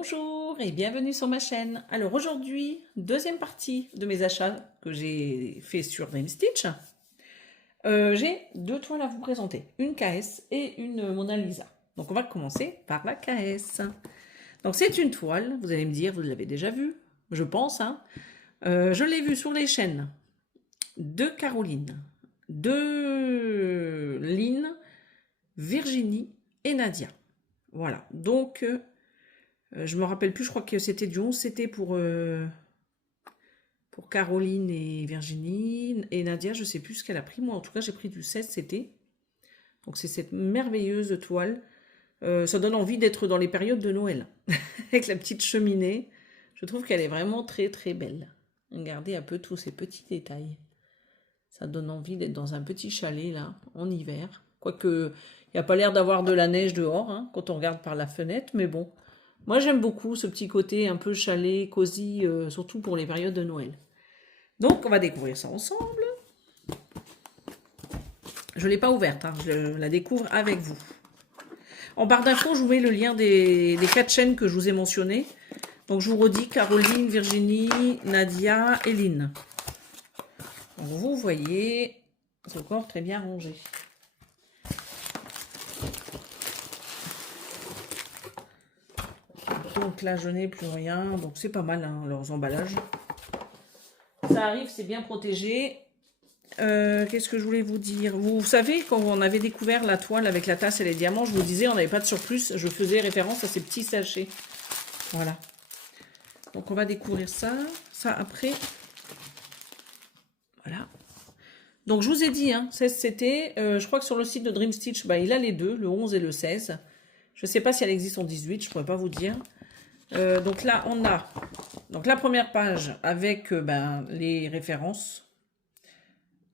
Bonjour et bienvenue sur ma chaîne. Alors aujourd'hui, deuxième partie de mes achats que j'ai fait sur Dream Stitch. J'ai deux toiles à vous présenter, une KS et une Mona Lisa. Donc on va commencer par la KS. Donc c'est une toile, vous allez me dire, vous l'avez déjà vue, je pense. Hein. Je l'ai vue sur les chaînes de Caroline, de Lynn, Virginie et Nadia. Voilà, donc je me rappelle plus, je crois que c'était du 11, c'était pour Caroline et Virginie. Et Nadia, je sais plus ce qu'elle a pris. Moi, en tout cas, j'ai pris du 16, c'était. Donc, c'est cette merveilleuse toile. Ça donne envie d'être dans les périodes de Noël. Avec la petite cheminée. Je trouve qu'elle est vraiment très, très belle. Regardez un peu tous ces petits détails. Ça donne envie d'être dans un petit chalet, là, en hiver. Quoique, il n'y a pas l'air d'avoir de la neige dehors, hein, quand on regarde par la fenêtre. Mais bon, moi, j'aime beaucoup ce petit côté un peu chalet, cosy, surtout pour les périodes de Noël. Donc, on va découvrir ça ensemble. Je ne l'ai pas ouverte, hein, je la découvre avec vous. En barre d'infos, je vous mets le lien des 4 chaînes que je vous ai mentionnées. Donc, je vous redis Caroline, Virginie, Nadia et Lynn. Donc, vous voyez, c'est encore très bien rangé. Donc là, je n'ai plus rien. Donc, c'est pas mal, hein, leurs emballages. Ça arrive, c'est bien protégé. Qu'est-ce que je voulais vous dire? Vous savez, quand on avait découvert la toile avec la tasse et les diamants, je vous disais, on n'avait pas de surplus. Je faisais référence à ces petits sachets. Voilà. Donc, on va découvrir ça. Ça, après. Voilà. Donc, je vous ai dit, hein, 16 c'était. Je crois que sur le site de Dream Stitch, bah, il a les deux, le 11 et le 16. Je ne sais pas si elle existe en 18, je ne pourrais pas vous dire. Donc là, on a donc la première page avec les références.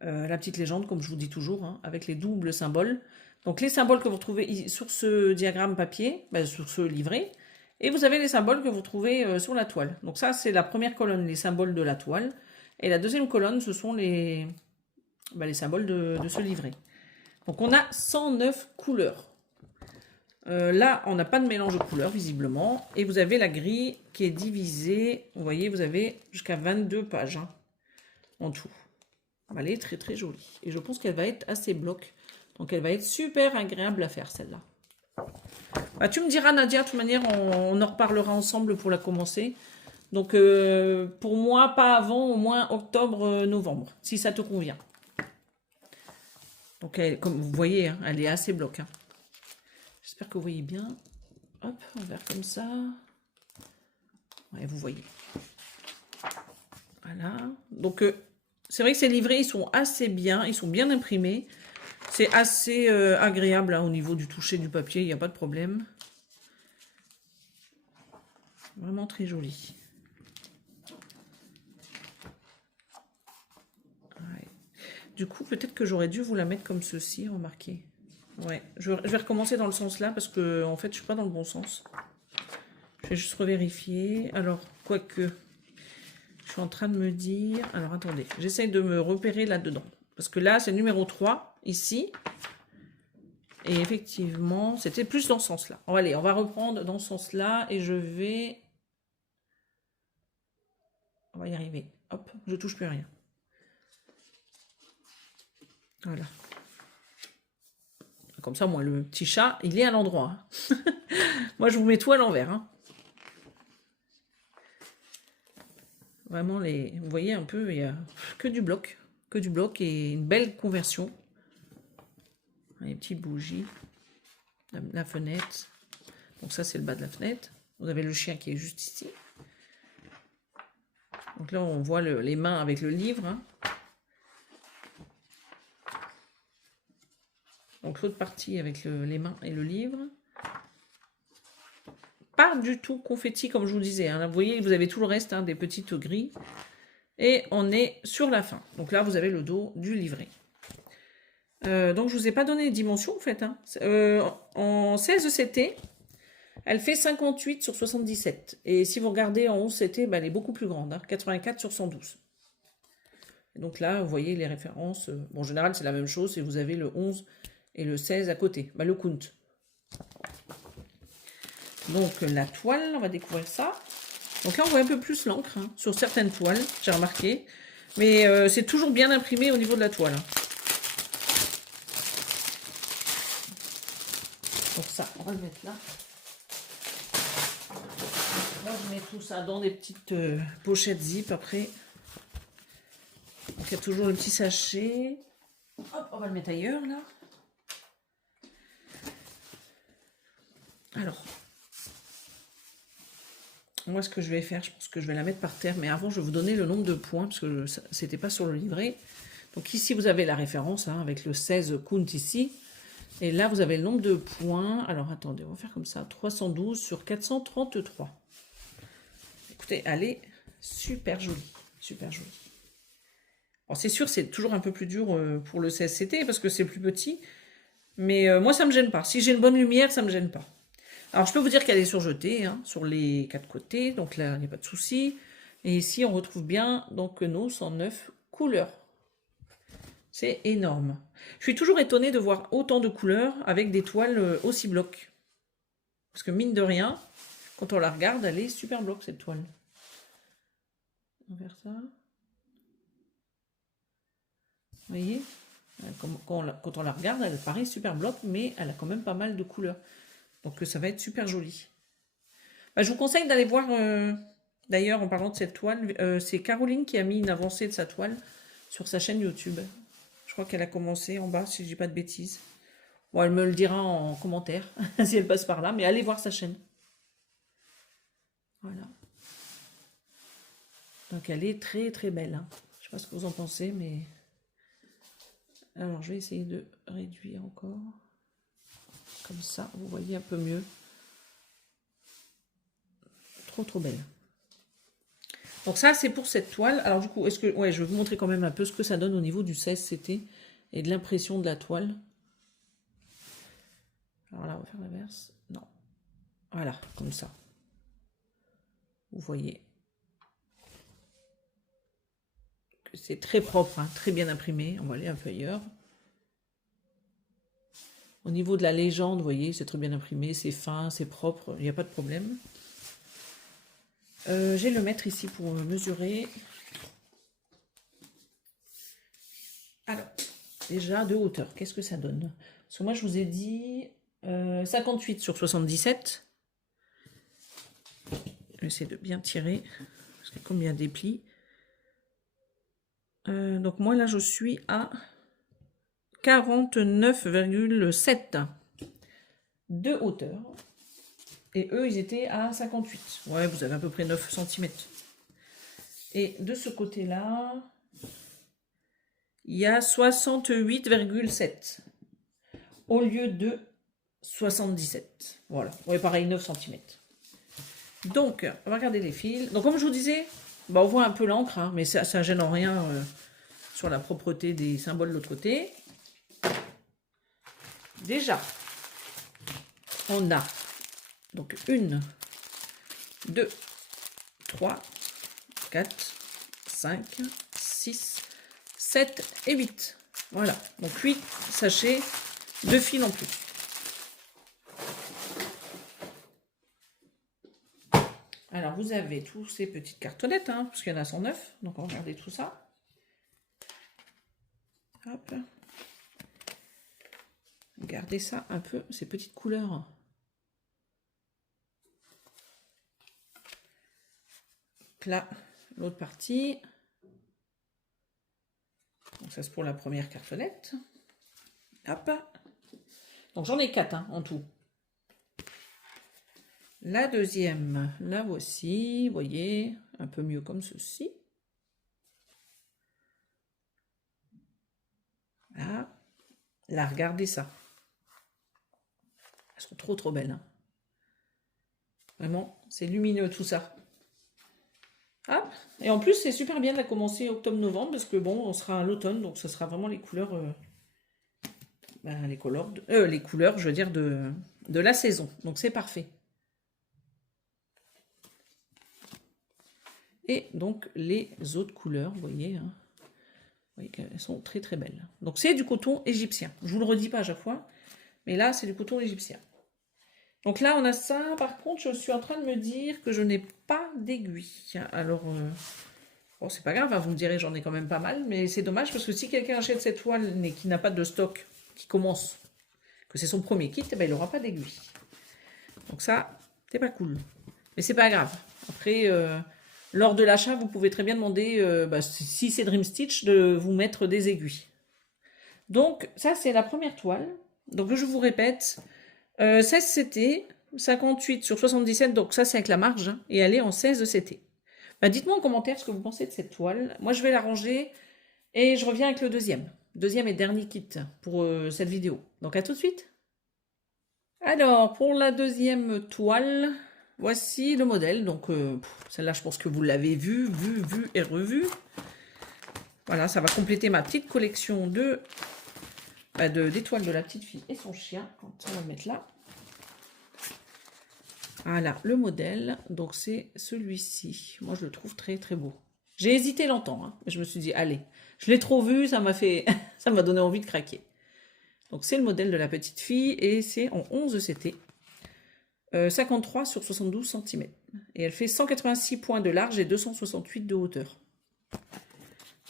La petite légende, comme je vous dis toujours, hein, avec les doubles symboles. Donc les symboles que vous trouvez sur ce diagramme papier, sur ce livret, et vous avez les symboles que vous trouvez sur la toile. Donc ça, c'est la première colonne, les symboles de la toile. Et la deuxième colonne, ce sont les symboles de ce livret. Donc on a 109 couleurs. Là, on n'a pas de mélange de couleurs, visiblement. Et vous avez la grille qui est divisée. Vous voyez, vous avez jusqu'à 22 pages hein, en tout. Elle est très très jolie. Et je pense qu'elle va être assez bloc. Donc elle va être super agréable à faire celle-là. Bah, tu me diras Nadia, de toute manière on en reparlera ensemble pour la commencer. Donc pour moi, pas avant au moins octobre-novembre, si ça te convient. Donc elle, comme vous voyez, hein, elle est assez bloc. Hein. J'espère que vous voyez bien. Hop, on va faire comme ça. Ouais, vous voyez. Voilà. Donc c'est vrai que ces livrets, ils sont assez bien, ils sont bien imprimés. C'est assez agréable hein, au niveau du toucher du papier, il n'y a pas de problème. Vraiment très joli. Ouais. Du coup, peut-être que j'aurais dû vous la mettre comme ceci, remarquez. Ouais, je vais recommencer dans le sens là parce que en fait, je suis pas dans le bon sens. Je vais juste revérifier. Alors, quoique, je suis en train de me dire... Alors, attendez, j'essaye de me repérer là-dedans. Parce que là, c'est numéro 3, ici. Et effectivement, c'était plus dans ce sens-là. Allez, on va reprendre dans ce sens-là et je vais... On va y arriver. Hop, je touche plus à rien. Voilà. Comme ça, moi, le petit chat, il est à l'endroit. Hein. Moi, je vous mets tout à l'envers. Hein. Vraiment, vous voyez un peu, il n'y a que du bloc. Que du bloc et une belle conversion. Les petites bougies. La fenêtre. Donc ça, c'est le bas de la fenêtre. Vous avez le chien qui est juste ici. Donc là, on voit les mains avec le livre. Hein. Donc l'autre partie avec les mains et le livre. Pas du tout confetti, comme je vous disais. Hein. Là, vous voyez, vous avez tout le reste, hein, des petites grilles. Et on est sur la fin. Donc là, vous avez le dos du livret. Donc, je ne vous ai pas donné les dimensions, en fait. Hein. En 16 CT, elle fait 58 sur 77. Et si vous regardez en 11 CT, elle est beaucoup plus grande. Hein, 84 sur 112. Et donc là, vous voyez les références. Bon, en général, c'est la même chose. Et vous avez le 11 et le 16 à côté. Le count. Donc la toile, on va découvrir ça. Donc là, on voit un peu plus l'encre hein, sur certaines toiles, j'ai remarqué. Mais c'est toujours bien imprimé au niveau de la toile. Hein. Donc ça, on va le mettre là. Là, je mets tout ça dans des petites pochettes zip après. Donc il y a toujours le petit sachet. Hop, on va le mettre ailleurs là. Alors, moi ce que je vais faire, je pense que je vais la mettre par terre, mais avant je vais vous donner le nombre de points, parce que c'était pas sur le livret. Donc ici vous avez la référence, hein, avec le 16 Count ici. Et là vous avez le nombre de points. Alors attendez, on va faire comme ça, 312 sur 433. Écoutez, elle est super jolie, super jolie. Alors c'est sûr, c'est toujours un peu plus dur pour le 16CT, parce que c'est plus petit. Mais moi ça me gêne pas. Si j'ai une bonne lumière, ça me gêne pas. Alors, je peux vous dire qu'elle est surjetée hein, sur les 4 côtés, donc là, il n'y a pas de souci. Et ici, on retrouve bien donc nos 109 couleurs. C'est énorme. Je suis toujours étonnée de voir autant de couleurs avec des toiles aussi blocs. Parce que mine de rien, quand on la regarde, elle est super bloc cette toile. On va faire ça. Vous voyez, quand on la regarde, elle paraît super bloc, mais elle a quand même pas mal de couleurs. Donc ça va être super joli. Bah, je vous conseille d'aller voir, d'ailleurs en parlant de cette toile, c'est Caroline qui a mis une avancée de sa toile sur sa chaîne YouTube. Je crois qu'elle a commencé en bas, si je dis pas de bêtises. Bon, elle me le dira en commentaire, si elle passe par là, mais allez voir sa chaîne. Voilà. Donc elle est très très belle. Hein. Je sais pas ce que vous en pensez, mais... Alors je vais essayer de réduire encore. Comme ça, vous voyez un peu mieux. Trop belle. Donc ça, c'est pour cette toile. Alors du coup, est-ce que... Ouais, je vais vous montrer quand même un peu ce que ça donne au niveau du 16CT et de l'impression de la toile. Alors là, on va faire l'inverse. Non. Voilà, comme ça. Vous voyez. C'est très propre, hein, très bien imprimé. On va aller un peu ailleurs. Au niveau de la légende, vous voyez, c'est très bien imprimé, c'est fin, c'est propre, il n'y a pas de problème. J'ai le mètre ici pour mesurer. Alors, déjà de hauteur, qu'est-ce que ça donne? Parce que moi, je vous ai dit 58 sur 77. J'essaie de bien tirer, parce que comme il y a des plis. Donc moi, là, je suis à 49,7 de hauteur. Et eux, ils étaient à 58. Ouais, vous avez à peu près 9 cm. Et de ce côté-là, il y a 68,7 au lieu de 77. Voilà, ouais, pareil, 9 cm. Donc, on va regarder les fils. Donc, comme je vous disais, bah, on voit un peu l'encre, hein, mais ça ne gêne en rien sur la propreté des symboles de l'autre côté. Déjà, on a donc 1, 2, 3, 4, 5, 6, 7 et 8. Voilà, donc 8 sachets de fil en plus. Alors, vous avez tous ces petites cartonnettes, hein, parce qu'il y en a 109. Donc, on va regarder tout ça. Hop. Regardez ça un peu, ces petites couleurs. Donc là, l'autre partie. Donc, ça, c'est pour la première cartonnette. Hop. Donc, j'en ai 4 hein, en tout. La deuxième, la voici, vous voyez, un peu mieux comme ceci. Là, là, regardez ça. Elles sont trop belles. Hein. Vraiment, c'est lumineux tout ça. Hop. Et en plus, c'est super bien de la commencer octobre-novembre, parce que bon, on sera à l'automne, donc ce sera vraiment les couleurs, les couleurs, je veux dire, de la saison. Donc c'est parfait. Et donc, les autres couleurs, vous voyez, hein, elles sont très belles. Donc, c'est du coton égyptien. Je vous le redis pas à chaque fois, mais là, c'est du coton égyptien. Donc là, on a ça. Par contre, je suis en train de me dire que je n'ai pas d'aiguille. Alors, bon, c'est pas grave, hein, vous me direz, j'en ai quand même pas mal. Mais c'est dommage parce que si quelqu'un achète cette toile mais qui n'a pas de stock, qui commence, que c'est son premier kit, eh ben, il n'aura pas d'aiguille. Donc ça, c'est pas cool. Mais c'est pas grave. Après, lors de l'achat, vous pouvez très bien demander, si c'est Dream Stitch, de vous mettre des aiguilles. Donc, ça, c'est la première toile. Donc, je vous répète, 16 CT, 58 sur 77, donc ça, c'est avec la marge, hein, et elle est en 16 CT. Bah, dites-moi en commentaire ce que vous pensez de cette toile. Moi, je vais la ranger et je reviens avec le deuxième. Deuxième et dernier kit pour cette vidéo. Donc, à tout de suite. Alors, pour la deuxième toile, voici le modèle. Donc, celle-là, je pense que vous l'avez vue, vue et revue. Voilà, ça va compléter ma petite collection d'étoiles de la petite fille et son chien. On va le mettre là. Voilà, le modèle. Donc, c'est celui-ci. Moi, je le trouve très, très beau. J'ai hésité longtemps. Hein, mais je me suis dit, allez, je l'ai trop vu, ça m'a fait... ça m'a donné envie de craquer. Donc, c'est le modèle de la petite fille et c'est en 11 CT. 53 sur 72 cm. Et elle fait 186 points de large et 268 de hauteur.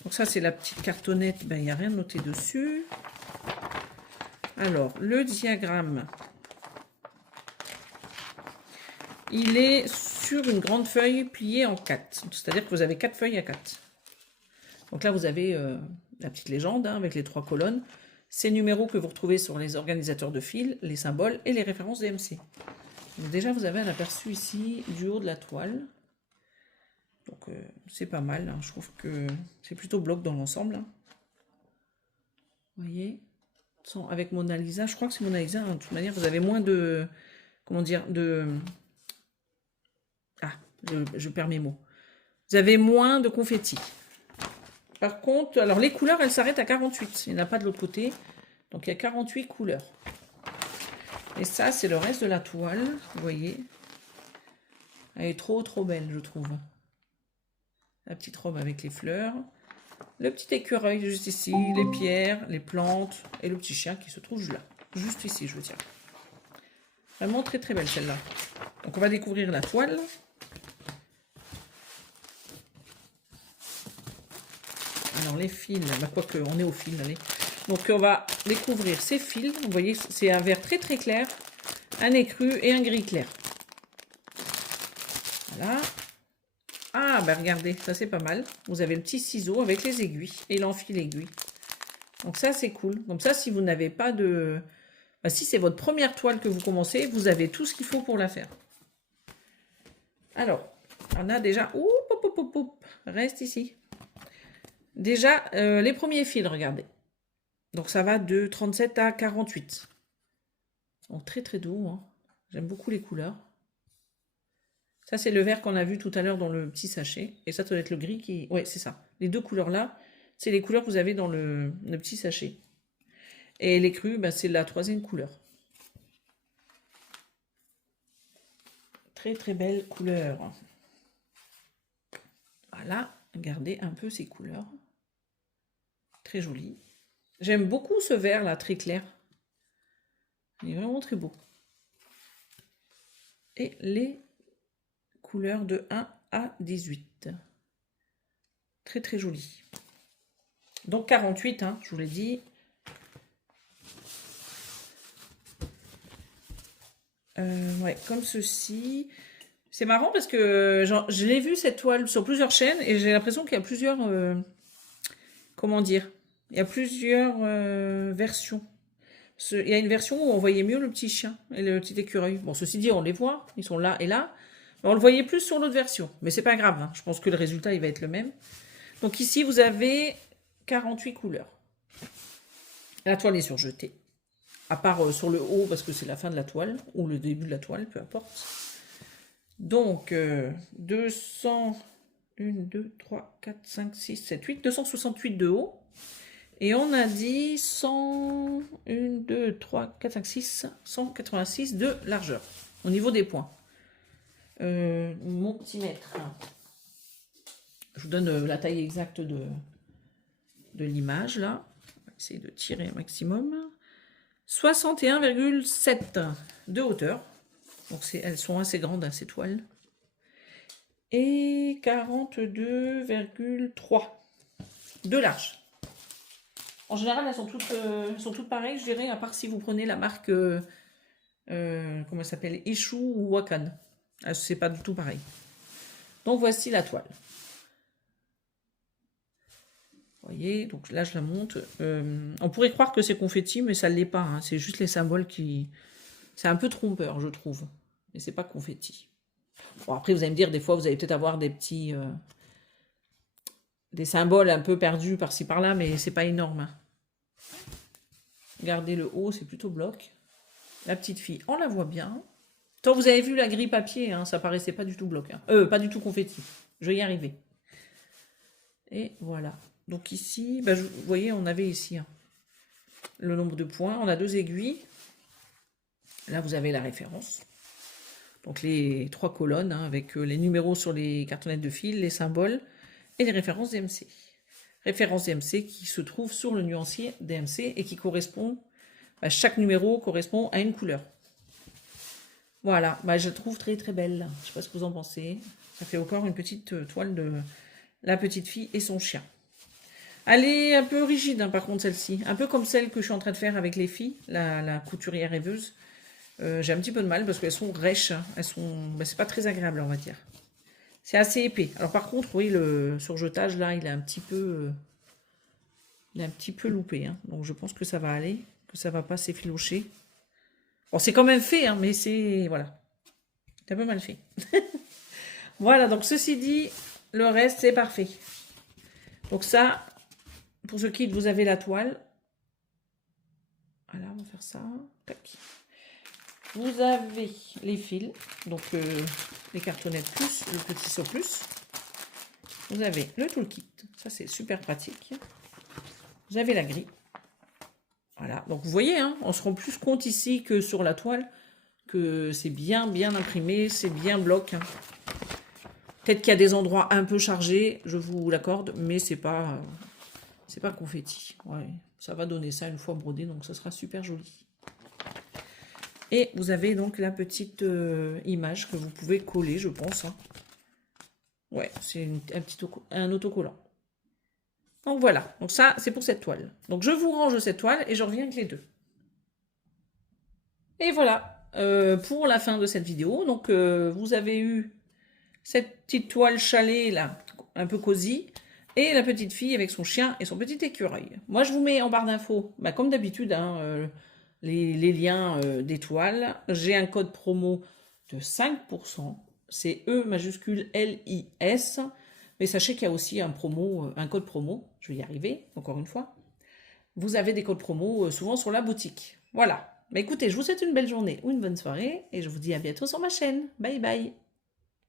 Donc ça, c'est la petite cartonnette. Il n'y a rien noté dessus. Alors, le diagramme, il est sur une grande feuille pliée en 4. C'est-à-dire que vous avez 4 feuilles à 4. Donc là, vous avez la petite légende hein, avec les 3 colonnes. Ces numéros que vous retrouvez sur les organisateurs de fil, les symboles et les références DMC. Donc déjà, vous avez un aperçu ici du haut de la toile. Donc, c'est pas mal. Hein. Je trouve que c'est plutôt bloc dans l'ensemble. Hein. Vous voyez, avec Mona Lisa. Je crois que c'est Mona Lisa. Hein. De toute manière, vous avez moins de... Comment dire je perds mes mots. Vous avez moins de confettis. Par contre, alors les couleurs, elles s'arrêtent à 48. Il n'y en a pas de l'autre côté. Donc, il y a 48 couleurs. Et ça, c'est le reste de la toile. Vous voyez. Elle est trop, trop belle, je trouve. La petite robe avec les fleurs. Le petit écureuil juste ici. Les pierres, les plantes. Et le petit chien qui se trouve là. Juste ici, je veux dire. Vraiment très, très belle celle-là. Donc, on va découvrir la toile. Alors, les fils. Bah, quoique, on est au fil, allez. Donc, on va découvrir ces fils. Vous voyez, c'est un vert très, très clair. Un écru et un gris clair. Voilà. Ah, bah regardez, ça c'est pas mal. Vous avez le petit ciseau avec les aiguilles et l'enfil aiguille. Donc ça, c'est cool. Comme ça, si vous n'avez pas de... Bah, si c'est votre première toile que vous commencez, vous avez tout ce qu'il faut pour la faire. Alors, on a déjà... Oup, oup, oup, oup, oup. Reste ici. Déjà, les premiers fils, regardez. Donc ça va de 37 à 48. Ils sont très très doux. Hein. J'aime beaucoup les couleurs. Ça, c'est le vert qu'on a vu tout à l'heure dans le petit sachet. Et ça doit être le gris qui... Ouais, c'est ça. Les deux couleurs-là, c'est les couleurs que vous avez dans le petit sachet. Et l'écru, bah, c'est la troisième couleur. Très, très belle couleur. Voilà. Regardez un peu ces couleurs. Très joli. J'aime beaucoup ce vert-là, très clair. Il est vraiment très beau. Et les couleurs de 1 à 18. Très très joli. Donc 48, hein, je vous l'ai dit. Ouais, comme ceci. C'est marrant parce que je l'ai vu cette toile sur plusieurs chaînes et j'ai l'impression qu'il y a plusieurs... comment dire? Il y a plusieurs versions. Il y a une version où on voyait mieux le petit chien et le petit écureuil. Bon, ceci dit, on les voit, ils sont là et là. Mais on le voyait plus sur l'autre version. Mais c'est pas grave, hein. Je pense que le résultat, il va être le même. Donc ici, vous avez 48 couleurs. La toile est surjetée. À part sur le haut, parce que c'est la fin de la toile, ou le début de la toile, peu importe. Donc, 200... 1, 2, 3, 4, 5, 6, 7, 8, 268 de haut. Et on a dit 100, 1, 2, 3, 4, 5, 6, 186 de largeur, au niveau des points. Mon petit mètre. Je vous donne la taille exacte de l'image, là. On va essayer de tirer un maximum. 61,7 de hauteur. Donc elles sont assez grandes, hein, ces toiles. Et 42,3 de large. En général, elles sont toutes pareilles, je dirais, à part si vous prenez la marque, comment elle s'appelle, Ishu ou Wakan. C'est pas du tout pareil. Donc voici la toile. Vous voyez, donc là je la monte. On pourrait croire que c'est confetti, mais ça ne l'est pas. Hein. C'est juste les symboles qui... C'est un peu trompeur, je trouve. Mais c'est pas confetti. Bon, après, vous allez me dire, des fois, vous allez peut-être avoir des petits... des symboles un peu perdus par-ci par-là, mais c'est pas énorme. Hein. Regardez le haut, c'est plutôt bloc. La petite fille, on la voit bien. Tant vous avez vu la grille papier, hein, ça paraissait pas du tout bloc. Hein. Pas du tout confetti. Je vais y arriver. Et voilà. Donc ici, bah, vous voyez, on avait ici hein, le nombre de points. On a 2 aiguilles. Là, vous avez la référence. Donc les 3 colonnes hein, avec les numéros sur les cartonnettes de fil, les symboles et les références DMC. Références DMC qui se trouvent sur le nuancier DMC et qui correspond, bah, chaque numéro correspond à une couleur. Voilà, bah, je la trouve très très belle. Je ne sais pas ce que vous en pensez. Ça fait encore une petite toile de la petite fille et son chien. Elle est un peu rigide hein, par contre celle-ci. Un peu comme celle que je suis en train de faire avec les filles, la couturière rêveuse. J'ai un petit peu de mal parce qu'elles sont rêches. Hein. Elles sont, bah, c'est pas très agréable on va dire. C'est assez épais. Alors par contre, oui, le surjetage là, il est un petit peu loupé. Hein. Donc je pense que ça va aller, que ça va pas s'effilocher. Bon, c'est quand même fait, hein, mais c'est... Voilà. C'est un peu mal fait. Voilà, donc ceci dit, le reste, c'est parfait. Donc ça, pour ce kit, vous avez la toile. Voilà, on va faire ça. Tac. Vous avez les fils, donc les cartonnettes plus le petit saut plus. Vous avez le toolkit, ça c'est super pratique. Vous avez la grille. Voilà, donc vous voyez, hein, on se rend plus compte ici que sur la toile que c'est bien imprimé, c'est bien bloc. Hein. Peut-être qu'il y a des endroits un peu chargés, je vous l'accorde, mais c'est pas confetti. Ouais, ça va donner ça une fois brodé, donc ça sera super joli. Et vous avez donc la petite image que vous pouvez coller, je pense. Hein. Ouais, c'est un autocollant. Donc voilà, donc ça c'est pour cette toile. Donc je vous range cette toile et je reviens avec les deux. Et voilà, pour la fin de cette vidéo. Donc vous avez eu cette petite toile chalet là, un peu cosy, et la petite fille avec son chien et son petit écureuil. Moi je vous mets en barre d'infos, bah, comme d'habitude, hein, les liens des toiles. J'ai un code promo de 5%, c'est E majuscule LIS. Mais sachez qu'il y a aussi un code promo, je vais y arriver, encore une fois. Vous avez des codes promo souvent sur la boutique. Voilà. Mais écoutez, je vous souhaite une belle journée ou une bonne soirée et je vous dis à bientôt sur ma chaîne. Bye bye.